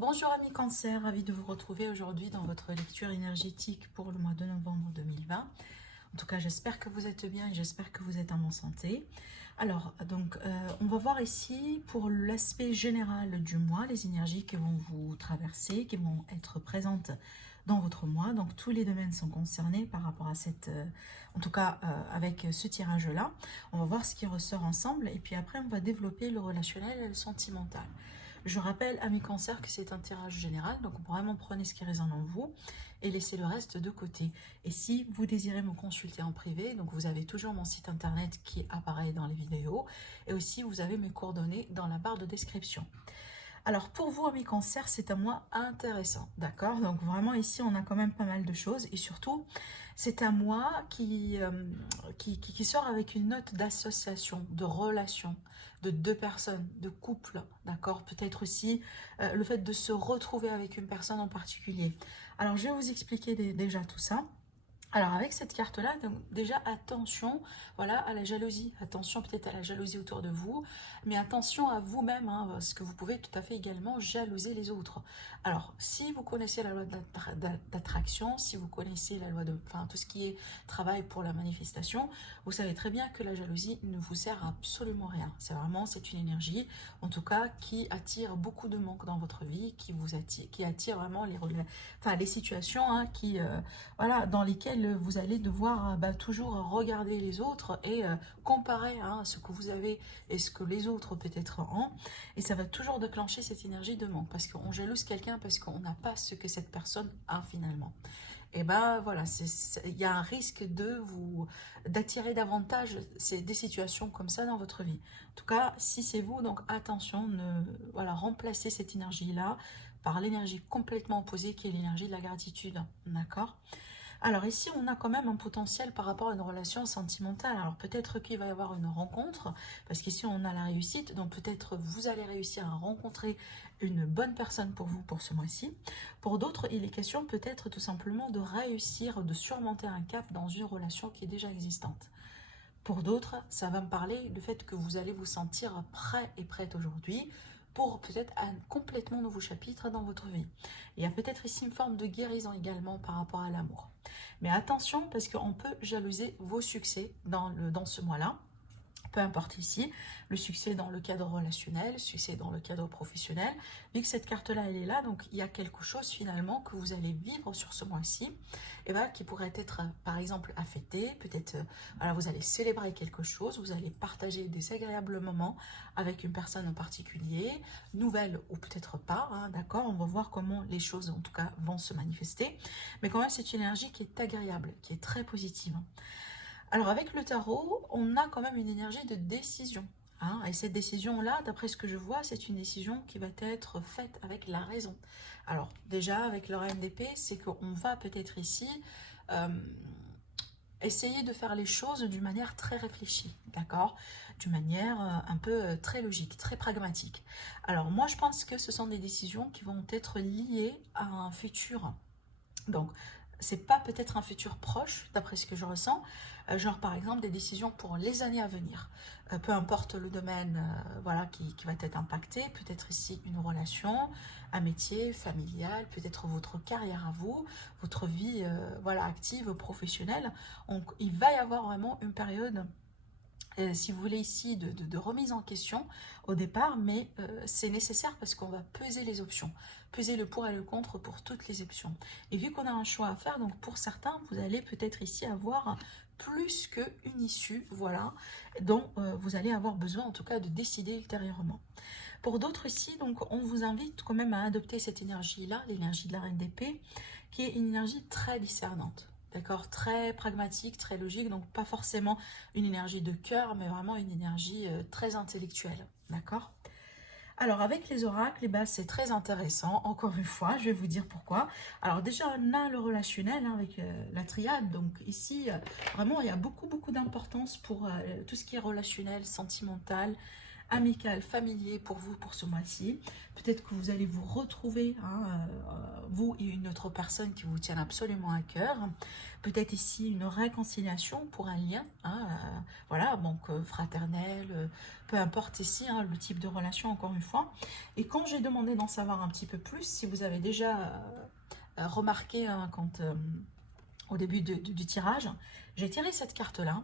Bonjour amis Cancer, ravi de vous retrouver aujourd'hui dans votre lecture énergétique pour le mois de novembre 2020. En tout cas, j'espère que vous êtes bien et j'espère que vous êtes en bonne santé. Alors, on va voir ici pour l'aspect général du mois, les énergies qui vont vous traverser, qui vont être présentes dans votre mois. Donc, tous les domaines sont concernés par rapport à avec ce tirage-là. On va voir ce qui ressort ensemble et puis après, on va développer le relationnel et le sentimental. Je rappelle à mes cancers que c'est un tirage général, donc vraiment prenez ce qui résonne en vous et laissez le reste de côté. Et si vous désirez me consulter en privé, donc vous avez toujours mon site internet qui apparaît dans les vidéos et aussi vous avez mes coordonnées dans la barre de description. Alors pour vous, amis cancer, c'est un mois intéressant, d'accord? Donc vraiment ici, on a quand même pas mal de choses et surtout, c'est un mois qui sort avec une note d'association, de relation, de deux personnes, de couple, d'accord? Peut-être aussi le fait de se retrouver avec une personne en particulier. Alors je vais vous expliquer déjà tout ça. Alors avec cette carte-là, donc déjà attention, voilà, à la jalousie. Attention peut-être à la jalousie autour de vous, mais attention à vous-même, hein, parce que vous pouvez tout à fait également jalouser les autres. Alors, si vous connaissez la loi d'attraction, si vous connaissez la loi de, enfin tout ce qui est travail pour la manifestation, vous savez très bien que la jalousie ne vous sert à absolument rien. C'est une énergie, en tout cas, qui attire beaucoup de manque dans votre vie, qui attire vraiment les situations, hein, voilà, dans lesquelles vous allez devoir toujours regarder les autres et comparer, hein, ce que vous avez et ce que les autres peut-être ont. Et ça va toujours déclencher cette énergie de manque parce qu'on jalouse quelqu'un parce qu'on n'a pas ce que cette personne a finalement. Et ben voilà, il y a un risque d'attirer davantage des situations comme ça dans votre vie. En tout cas, si c'est vous, donc attention, voilà, remplacez cette énergie-là par l'énergie complètement opposée qui est l'énergie de la gratitude. D'accord? Alors ici, on a quand même un potentiel par rapport à une relation sentimentale. Alors peut-être qu'il va y avoir une rencontre, parce qu'ici on a la réussite, donc peut-être vous allez réussir à rencontrer une bonne personne pour vous pour ce mois-ci. Pour d'autres, il est question peut-être tout simplement de réussir, de surmonter un cap dans une relation qui est déjà existante. Pour d'autres, ça va me parler du fait que vous allez vous sentir prêt et prête aujourd'hui pour peut-être un complètement nouveau chapitre dans votre vie. Il y a peut-être ici une forme de guérison également par rapport à l'amour. Mais attention, parce qu'on peut jalouser vos succès dans ce mois-là. Peu importe ici, le succès dans le cadre relationnel, le succès dans le cadre professionnel. Vu que cette carte-là, elle est là, donc il y a quelque chose finalement que vous allez vivre sur ce mois-ci, et voilà, qui pourrait être par exemple à fêter. Peut-être voilà, vous allez célébrer quelque chose, vous allez partager des agréables moments avec une personne en particulier, nouvelle ou peut-être pas, hein, d'accord? On va voir comment les choses en tout cas vont se manifester. Mais quand même, c'est une énergie qui est agréable, qui est très positive. Alors avec le tarot, on a quand même une énergie de décision. Hein, et cette décision-là, d'après ce que je vois, c'est une décision qui va être faite avec la raison. Alors déjà, avec le reine d'épée, c'est qu'on va peut-être ici euh, essayer de faire les choses d'une manière très réfléchie, d'accord? D'une manière un peu très logique, très pragmatique. Alors moi, je pense que ce sont des décisions qui vont être liées à un futur. Donc, c'est pas peut-être un futur proche, d'après ce que je ressens, genre par exemple des décisions pour les années à venir. Peu importe le domaine voilà, qui va être impacté, peut-être ici une relation, un métier familial, peut-être votre carrière à vous, votre vie voilà, active, professionnelle. Donc, il va y avoir vraiment une période si vous voulez ici, de remise en question au départ, mais c'est nécessaire parce qu'on va peser les options, peser le pour et le contre pour toutes les options. Et vu qu'on a un choix à faire, donc pour certains, vous allez peut-être ici avoir plus qu'une issue, voilà, dont vous allez avoir besoin en tout cas de décider ultérieurement. Pour d'autres ici, donc on vous invite quand même à adopter cette énergie-là, l'énergie de la reine d'épée, qui est une énergie très discernante. D'accord, très pragmatique, très logique, donc pas forcément une énergie de cœur, mais vraiment une énergie très intellectuelle. D'accord. Alors avec les oracles, eh ben, c'est très intéressant, encore une fois, je vais vous dire pourquoi. Alors déjà, on a le relationnel hein, avec la triade, donc ici, vraiment, il y a beaucoup d'importance pour tout ce qui est relationnel, sentimental, amical, familier pour vous pour ce mois-ci. Peut-être que vous allez vous retrouver, hein, vous et une autre personne qui vous tient absolument à cœur. Peut-être ici une réconciliation pour un lien, hein, voilà, donc fraternel, peu importe ici, hein, le type de relation encore une fois. Et quand j'ai demandé d'en savoir un petit peu plus, si vous avez déjà remarqué, hein, quand au début du tirage, j'ai tiré cette carte-là,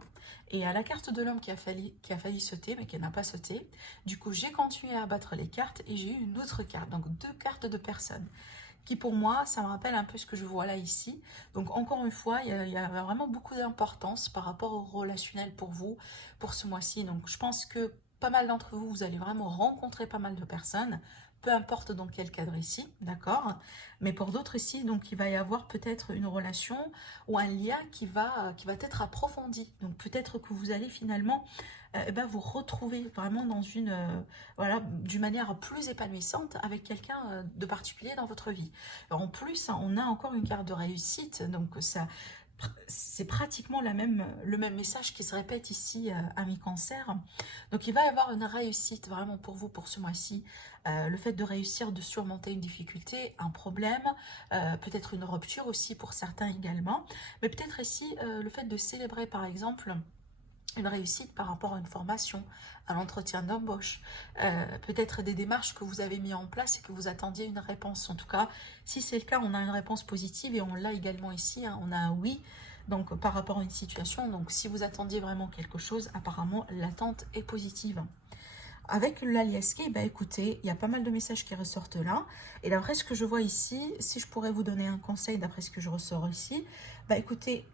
et à la carte de l'homme qui a failli sauter, mais qui n'a pas sauté, du coup j'ai continué à battre les cartes, et j'ai eu une autre carte, donc 2 cartes de personnes, qui pour moi, ça me rappelle un peu ce que je vois là ici. Donc encore une fois, il y a vraiment beaucoup d'importance par rapport au relationnel pour vous, pour ce mois-ci. Donc je pense que pas mal d'entre vous, vous allez vraiment rencontrer pas mal de personnes, peu importe dans quel cadre ici, d'accord? Mais pour d'autres ici, donc il va y avoir peut-être une relation ou un lien qui va être approfondi. Donc peut-être que vous allez finalement vous retrouver vraiment dans une, voilà, d'une manière plus épanouissante avec quelqu'un de particulier dans votre vie. Alors, en plus, hein, on a encore une carte de réussite, donc ça, c'est pratiquement le même message qui se répète ici, amis cancer. Donc il va y avoir une réussite vraiment pour vous pour ce mois-ci. Le fait de réussir, de surmonter une difficulté, un problème, peut-être une rupture aussi pour certains également. Mais peut-être ici le fait de célébrer par exemple une réussite par rapport à une formation, à l'entretien d'embauche, peut-être des démarches que vous avez mis en place et que vous attendiez une réponse. En tout cas, si c'est le cas, on a une réponse positive et on l'a également ici, hein, on a un oui, donc par rapport à une situation. Donc si vous attendiez vraiment quelque chose, apparemment l'attente est positive. Avec l'Alieski, bah écoutez, il y a pas mal de messages qui ressortent là. Et d'après ce que je vois ici, si je pourrais vous donner un conseil d'après ce que je ressors ici, bah écoutez,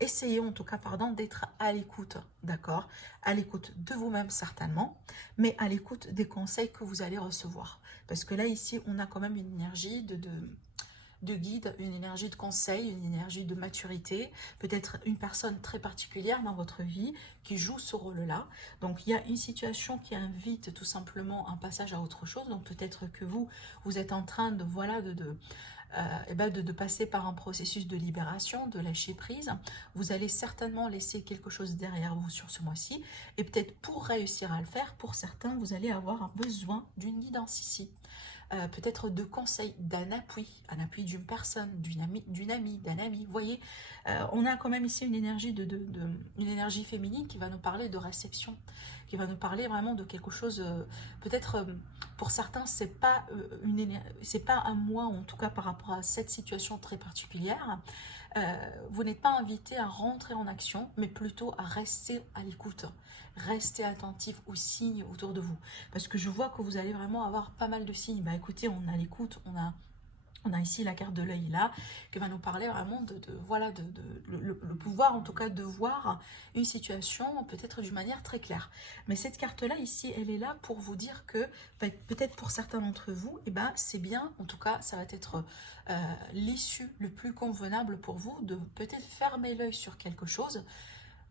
essayez en tout cas, pardon, d'être à l'écoute, d'accord? À l'écoute de vous-même certainement, mais à l'écoute des conseils que vous allez recevoir. Parce que là, ici, on a quand même une énergie de guide, une énergie de conseil, une énergie de maturité, peut-être une personne très particulière dans votre vie qui joue ce rôle-là. Donc il y a une situation qui invite tout simplement un passage à autre chose. Donc peut-être que vous êtes en train de, voilà, de passer par un processus de libération, de lâcher prise. Vous allez certainement laisser quelque chose derrière vous sur ce mois-ci. Et peut-être pour réussir à le faire, pour certains, vous allez avoir besoin d'une guidance ici. Peut-être de conseils, un appui d'une personne, d'une amie, d'un ami. Vous voyez, on a quand même ici une énergie, une énergie féminine qui va nous parler de réception, qui va nous parler vraiment de quelque chose, peut-être pour certains, c'est pas un moi, en tout cas par rapport à cette situation très particulière. Vous n'êtes pas invité à rentrer en action, mais plutôt à rester à l'écoute. Restez attentif aux signes autour de vous. Parce que je vois que vous allez vraiment avoir pas mal de signes. Bah écoutez, on a l'écoute, on a ici la carte de l'œil là, qui va nous parler vraiment voilà, le pouvoir en tout cas de voir une situation peut-être d'une manière très claire. Mais cette carte là ici, elle est là pour vous dire que peut-être pour certains d'entre vous, c'est bien, en tout cas ça va être l'issue le plus convenable pour vous de peut-être fermer l'œil sur quelque chose,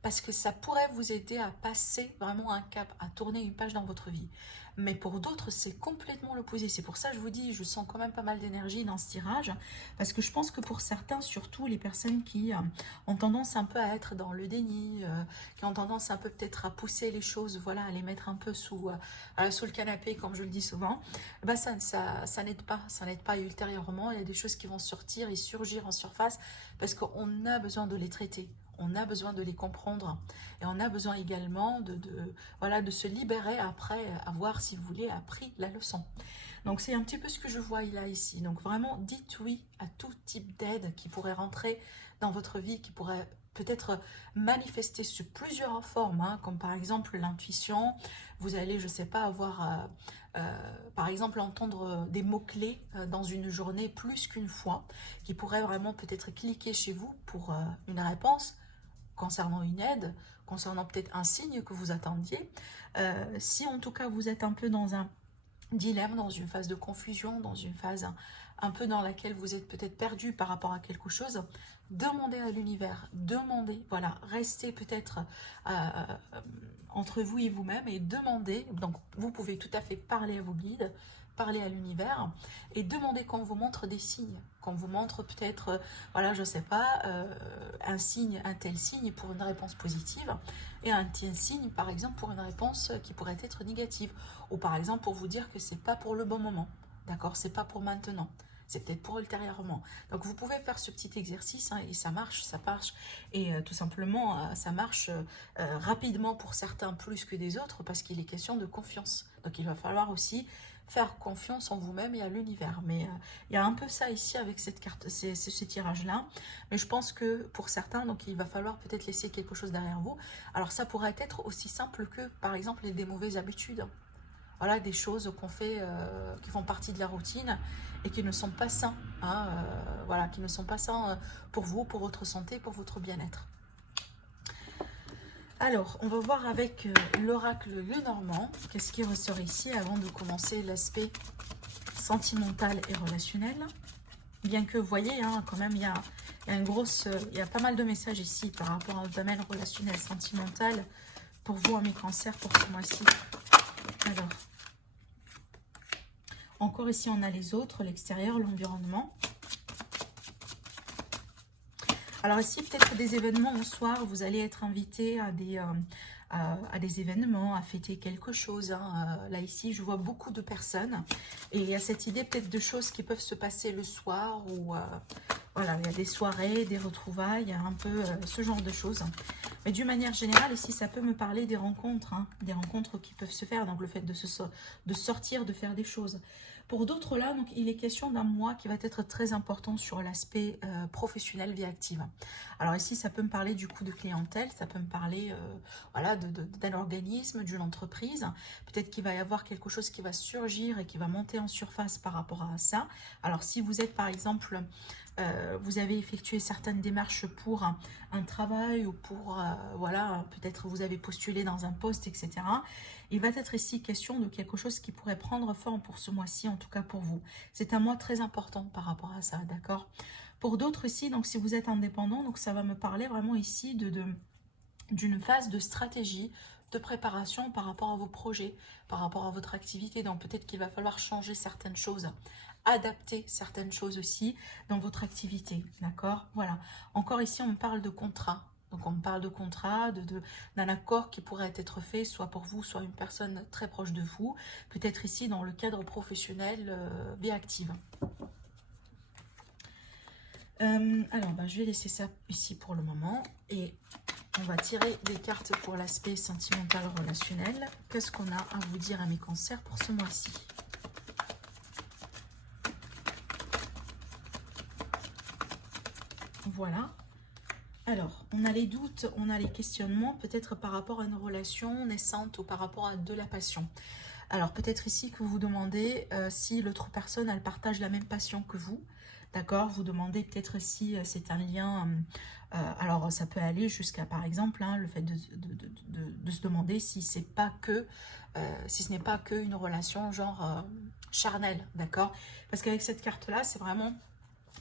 parce que ça pourrait vous aider à passer vraiment un cap, à tourner une page dans votre vie. Mais pour d'autres, c'est complètement l'opposé. C'est pour ça que je vous dis, je sens quand même pas mal d'énergie dans ce tirage, parce que je pense que pour certains, surtout les personnes qui ont tendance un peu à être dans le déni, qui ont tendance un peu peut-être à pousser les choses, voilà, à les mettre un peu sous le canapé, comme je le dis souvent, ça n'aide pas. Ça n'aide pas ultérieurement. Il y a des choses qui vont sortir et surgir en surface, parce qu'on a besoin de les traiter. On a besoin de les comprendre et on a besoin également voilà, de se libérer après avoir, si vous voulez, appris la leçon. Donc c'est un petit peu ce que je vois là ici. Donc vraiment, dites oui à tout type d'aide qui pourrait rentrer dans votre vie, qui pourrait peut-être manifester sous plusieurs formes, hein, comme par exemple l'intuition. Vous allez, je ne sais pas, avoir... par exemple, entendre des mots-clés dans une journée plus qu'une fois, qui pourraient vraiment peut-être cliquer chez vous pour une réponse, concernant une aide, concernant peut-être un signe que vous attendiez. Si en tout cas vous êtes un peu dans un dilemme, dans une phase de confusion, dans une phase un peu dans laquelle vous êtes peut-être perdu par rapport à quelque chose, demandez à l'univers, demandez, voilà, restez peut-être entre vous et vous-même et demandez. Donc vous pouvez tout à fait parler à vos guides, parler à l'univers et demandez qu'on vous montre des signes, qu'on vous montre peut-être, voilà, je sais pas, un signe, un tel signe pour une réponse positive et un tel signe, par exemple, pour une réponse qui pourrait être négative. Ou par exemple, pour vous dire que c'est pas pour le bon moment, d'accord, c'est pas pour maintenant. C'est peut-être pour ultérieurement. Donc vous pouvez faire ce petit exercice hein, et ça marche, ça marche. Et tout simplement, ça marche rapidement pour certains plus que des autres parce qu'il est question de confiance. Donc il va falloir aussi faire confiance en vous-même et à l'univers. Mais il y a un peu ça ici avec cette carte, ce tirage-là. Mais je pense que pour certains, donc il va falloir peut-être laisser quelque chose derrière vous. Alors ça pourrait être aussi simple que, par exemple, des mauvaises habitudes. Voilà, des choses qu'on fait, qui font partie de la routine et qui ne sont pas sains. Hein, voilà, qui ne sont pas sains pour vous, pour votre santé, pour votre bien-être. Alors, on va voir avec l'oracle Lenormand, qu'est-ce qui ressort ici avant de commencer l'aspect sentimental et relationnel. Bien que, vous voyez, hein, quand même, il y a pas mal de messages ici par rapport au domaine relationnel, sentimental, pour vous, amis Cancer, pour ce mois-ci. Alors, encore ici, on a les autres, l'extérieur, l'environnement. Alors ici, peut-être des événements au soir, vous allez être invité à des événements, à fêter quelque chose. Hein. Là, ici, je vois beaucoup de personnes. Et il y a cette idée peut-être de choses qui peuvent se passer le soir. Ou voilà, il y a des soirées, des retrouvailles, un peu ce genre de choses. Mais d'une manière générale, ici, ça peut me parler des rencontres. Hein, des rencontres qui peuvent se faire. Donc, le fait de sortir, de faire des choses. Pour d'autres là, donc, il est question d'un mois qui va être très important sur l'aspect professionnel, vie active. Alors ici, ça peut me parler du coup de clientèle, ça peut me parler voilà, d'un organisme, d'une entreprise. Peut-être qu'il va y avoir quelque chose qui va surgir et qui va monter en surface par rapport à ça. Alors si vous êtes par exemple, vous avez effectué certaines démarches pour un travail ou pour, voilà, peut-être vous avez postulé dans un poste, etc. Il va être ici question de quelque chose qui pourrait prendre forme pour ce mois-ci, en tout cas pour vous. C'est un mois très important par rapport à ça, d'accord? Pour d'autres ici, donc si vous êtes indépendant, donc ça va me parler vraiment ici d'une phase de stratégie, de préparation par rapport à vos projets, par rapport à votre activité. Donc peut-être qu'il va falloir changer certaines choses, adapter certaines choses aussi dans votre activité, d'accord? Voilà. Encore ici, on me parle de contrat. Donc on me parle de contrat, d'un accord qui pourrait être fait, soit pour vous, soit une personne très proche de vous. Peut-être ici dans le cadre professionnel, vie active. Alors, je vais laisser ça ici pour le moment. Et on va tirer des cartes pour l'aspect sentimental relationnel. Qu'est-ce qu'on a à vous dire à mes cancers pour ce mois-ci? Voilà. Alors, on a les doutes, on a les questionnements, peut-être par rapport à une relation naissante ou par rapport à de la passion. Alors, peut-être ici que vous vous demandez si l'autre personne, elle partage la même passion que vous. D'accord? Vous demandez peut-être si c'est un lien... alors, ça peut aller jusqu'à, par exemple, hein, le fait de se demander si c'est pas que... si ce n'est pas qu'une relation genre charnelle. D'accord? Parce qu'avec cette carte-là, c'est vraiment...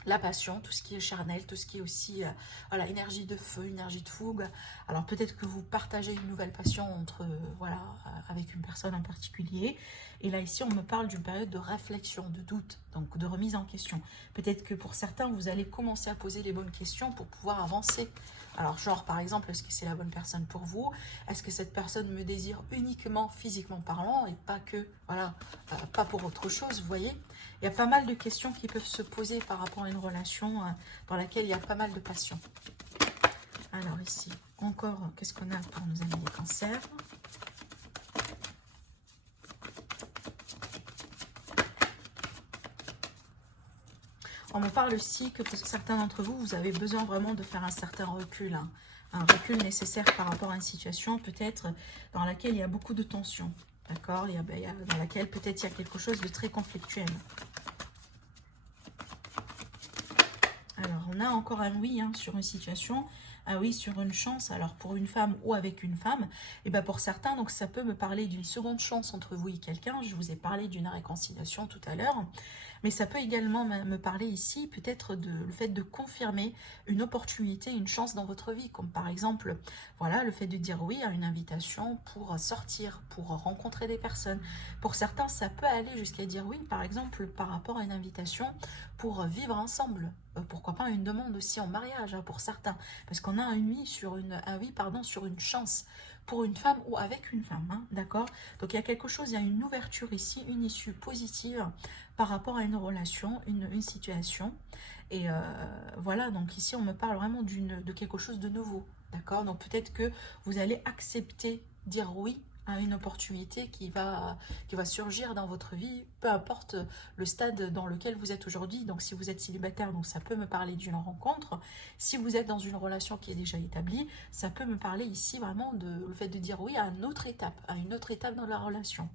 la passion, tout ce qui est charnel, tout ce qui est aussi voilà, énergie de feu, énergie de fougue. Alors peut-être que vous partagez une nouvelle passion entre voilà, avec une personne en particulier. Et là ici on me parle d'une période de réflexion, de doute, donc de remise en question. Peut-être que pour certains vous allez commencer à poser les bonnes questions pour pouvoir avancer. Alors genre par exemple, est-ce que c'est la bonne personne pour vous? Est-ce que cette personne me désire uniquement physiquement parlant et pas que, voilà, pas pour autre chose, vous voyez? Il y a pas mal de questions qui peuvent se poser par rapport à une relation dans laquelle il y a pas mal de passion. Alors ici, encore, qu'est-ce qu'on a pour nos amis les cancers? On me parle aussi que pour certains d'entre vous, vous avez besoin vraiment de faire un certain recul. Hein. Un recul nécessaire par rapport à une situation peut-être dans laquelle il y a beaucoup de tension. D'accord? Dans laquelle peut-être il y a quelque chose de très conflictuel. Alors, on a encore un oui hein, sur une situation, un oui sur une chance. Alors, pour une femme ou avec une femme, et bien pour certains, donc ça peut me parler d'une seconde chance entre vous et quelqu'un. Je vous ai parlé d'une réconciliation tout à l'heure. Mais ça peut également me parler ici peut-être de le fait de confirmer une opportunité, une chance dans votre vie, comme par exemple, voilà, le fait de dire oui à une invitation pour sortir, pour rencontrer des personnes. Pour certains, ça peut aller jusqu'à dire oui, par exemple, par rapport à une invitation pour vivre ensemble. Pourquoi pas une demande aussi en mariage hein, pour certains, parce qu'on a un oui sur sur une chance pour une femme ou avec une femme, hein, d'accord? Donc il y a quelque chose, il y a une ouverture ici, une issue positive par rapport à une relation, une situation. Et voilà, donc ici on me parle vraiment de quelque chose de nouveau, d'accord? Donc peut-être que vous allez accepter, dire oui à une opportunité qui va surgir dans votre vie, peu importe le stade dans lequel vous êtes aujourd'hui. Donc si vous êtes célibataire, donc ça peut me parler d'une rencontre. Si vous êtes dans une relation qui est déjà établie, ça peut me parler ici vraiment de le fait de dire oui à une autre étape dans la relation.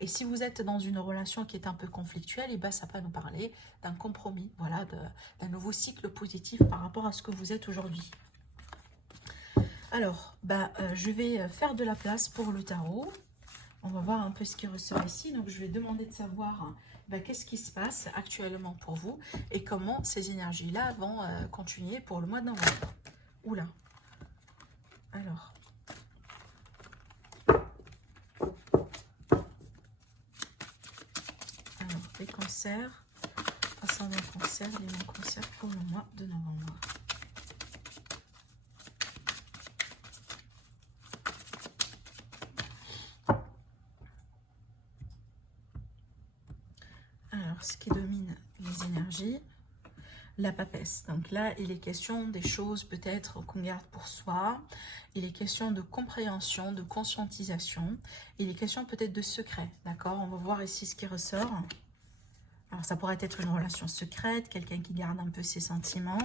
Et si vous êtes dans une relation qui est un peu conflictuelle, et ben ça peut nous parler d'un compromis, voilà, d'un nouveau cycle positif par rapport à ce que vous êtes aujourd'hui. Alors, je vais faire de la place pour le tarot. On va voir un peu ce qui ressort ici. Donc, je vais demander de savoir qu'est-ce qui se passe actuellement pour vous et comment ces énergies-là vont continuer pour le mois de novembre. Oula. Alors. Les cancers, ascendant cancer, les non-cancers pour le mois de novembre. Alors, ce qui domine les énergies, la papesse. Donc là, il est question des choses peut-être qu'on garde pour soi. Il est question de compréhension, de conscientisation. Il est question peut-être de secret, d'accord? On va voir ici ce qui ressort. Alors, ça pourrait être une relation secrète, quelqu'un qui garde un peu ses sentiments.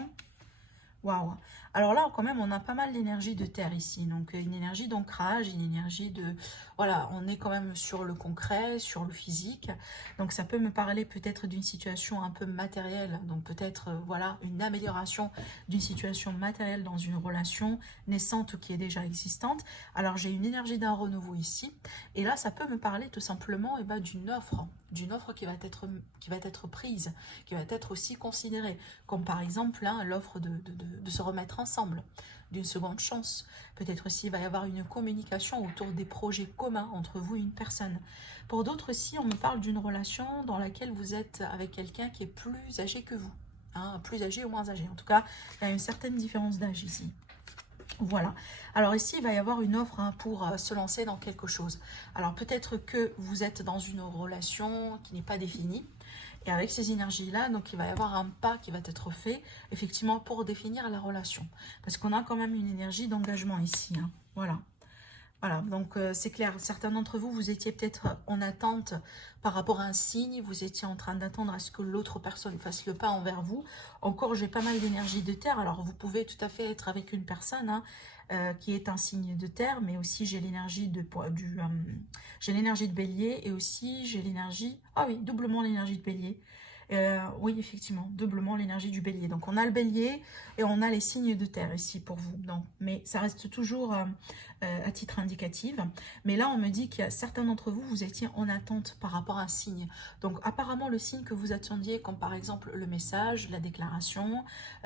Waouh! Alors là, quand même, on a pas mal d'énergie de terre ici. Donc, une énergie d'ancrage, une énergie de... Voilà, on est quand même sur le concret, sur le physique. Donc, ça peut me parler peut-être d'une situation un peu matérielle. Donc, peut-être, voilà, une amélioration d'une situation matérielle dans une relation naissante ou qui est déjà existante. Alors, j'ai une énergie d'un renouveau ici. Et là, ça peut me parler tout simplement d'une offre qui va être prise, qui va être aussi considérée. Comme par exemple, hein, l'offre de se remettre ensemble, d'une seconde chance. Peut-être aussi il va y avoir une communication autour des projets communs entre vous et une personne. Pour d'autres aussi, on me parle d'une relation dans laquelle vous êtes avec quelqu'un qui est plus âgé que vous. Hein, plus âgé ou moins âgé. En tout cas, il y a une certaine différence d'âge ici. Voilà. Alors ici, il va y avoir une offre hein, pour se lancer dans quelque chose. Alors peut-être que vous êtes dans une relation qui n'est pas définie. Et avec ces énergies-là, donc il va y avoir un pas qui va être fait, effectivement, pour définir la relation. Parce qu'on a quand même une énergie d'engagement ici. Hein. Voilà. Voilà, donc c'est clair. Certains d'entre vous, vous étiez peut-être en attente par rapport à un signe. Vous étiez en train d'attendre à ce que l'autre personne fasse le pas envers vous. Encore, j'ai pas mal d'énergie de terre. Alors, vous pouvez tout à fait être avec une personne hein, qui est un signe de terre. Mais aussi, j'ai l'énergie j'ai l'énergie de bélier. Et aussi, j'ai l'énergie... Ah oui, doublement l'énergie de bélier. Oui, effectivement, doublement l'énergie du bélier. Donc, on a le bélier et on a les signes de terre ici pour vous. Donc, mais ça reste toujours à titre indicatif. Mais là, on me dit qu'il y a certains d'entre vous, vous étiez en attente par rapport à un signe. Donc, apparemment, le signe que vous attendiez, comme par exemple le message, la déclaration,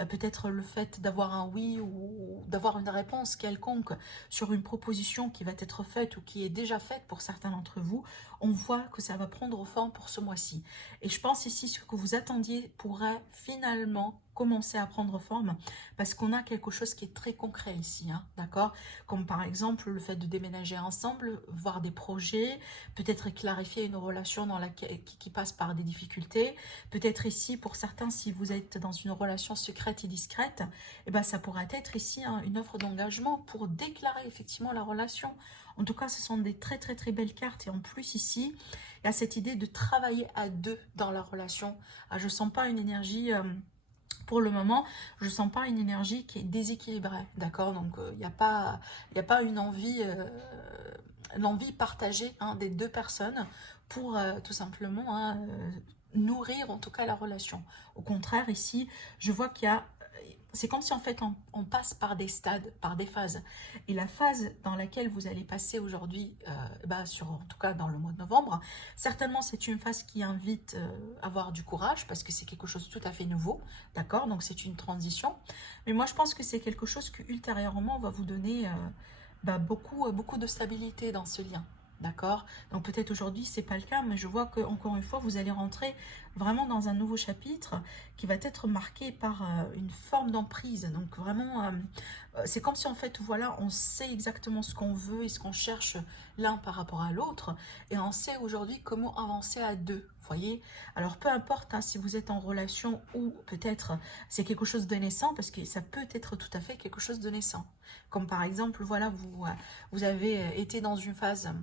peut-être le fait d'avoir un oui ou d'avoir une réponse quelconque sur une proposition qui va être faite ou qui est déjà faite pour certains d'entre vous, on voit que ça va prendre forme pour ce mois-ci. Et je pense ici ce que vous attendiez pourrait finalement commencer à prendre forme parce qu'on a quelque chose qui est très concret ici, hein, d'accord? Comme par exemple le fait de déménager ensemble, voir des projets, peut-être clarifier une relation qui passe par des difficultés, peut-être ici pour certains si vous êtes dans une relation secrète et discrète, ça pourrait être ici hein, une offre d'engagement pour déclarer effectivement la relation. En tout cas, ce sont des très très très belles cartes et en plus ici, il y a cette idée de travailler à deux dans la relation. Ah, je ne sens pas une énergie, pour le moment, je ne sens pas une énergie qui est déséquilibrée, d'accord? Donc, il n'y a pas une envie partagée hein, des deux personnes pour tout simplement nourrir en tout cas la relation. Au contraire, ici, je vois qu'il y a c'est comme si en fait on passe par des stades, par des phases. Et la phase dans laquelle vous allez passer aujourd'hui, en tout cas dans le mois de novembre, certainement c'est une phase qui invite à avoir du courage parce que c'est quelque chose de tout à fait nouveau, d'accord? Donc c'est une transition. Mais moi je pense que c'est quelque chose qui ultérieurement va vous donner beaucoup de stabilité dans ce lien. D'accord? Donc peut-être aujourd'hui c'est pas le cas, mais je vois que encore une fois vous allez rentrer vraiment dans un nouveau chapitre qui va être marqué par une forme d'emprise. Donc vraiment, c'est comme si en fait voilà, on sait exactement ce qu'on veut et ce qu'on cherche l'un par rapport à l'autre, et on sait aujourd'hui comment avancer à deux. Voyez, alors peu importe hein, si vous êtes en relation ou peut-être c'est quelque chose de naissant, parce que ça peut être tout à fait quelque chose de naissant. Comme par exemple, voilà, vous avez été dans une phase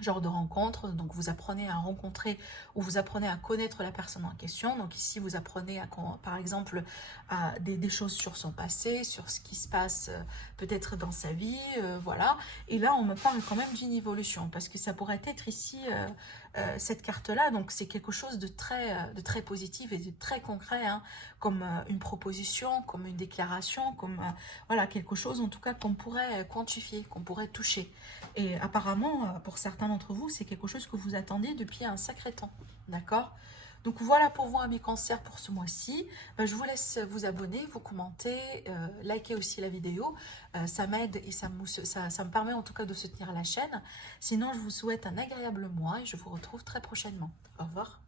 genre de rencontre, donc vous apprenez à rencontrer ou vous apprenez à connaître la personne en question. Donc ici vous apprenez à, par exemple à des choses sur son passé, sur ce qui se passe peut-être dans sa vie, voilà. Et là on me parle quand même d'une évolution, parce que ça pourrait être ici cette carte là, donc c'est quelque chose de très positif et de très concret, hein, comme une proposition, comme une déclaration, comme voilà, quelque chose en tout cas qu'on pourrait quantifier, qu'on pourrait toucher. Et apparemment, pour certains d'entre vous, c'est quelque chose que vous attendiez depuis un sacré temps. D'accord? Donc voilà pour vous, amis cancer, pour ce mois-ci. Je vous laisse vous abonner, vous commenter, liker aussi la vidéo. Ça m'aide et ça me permet en tout cas de soutenir la chaîne. Sinon, je vous souhaite un agréable mois et je vous retrouve très prochainement. Au revoir.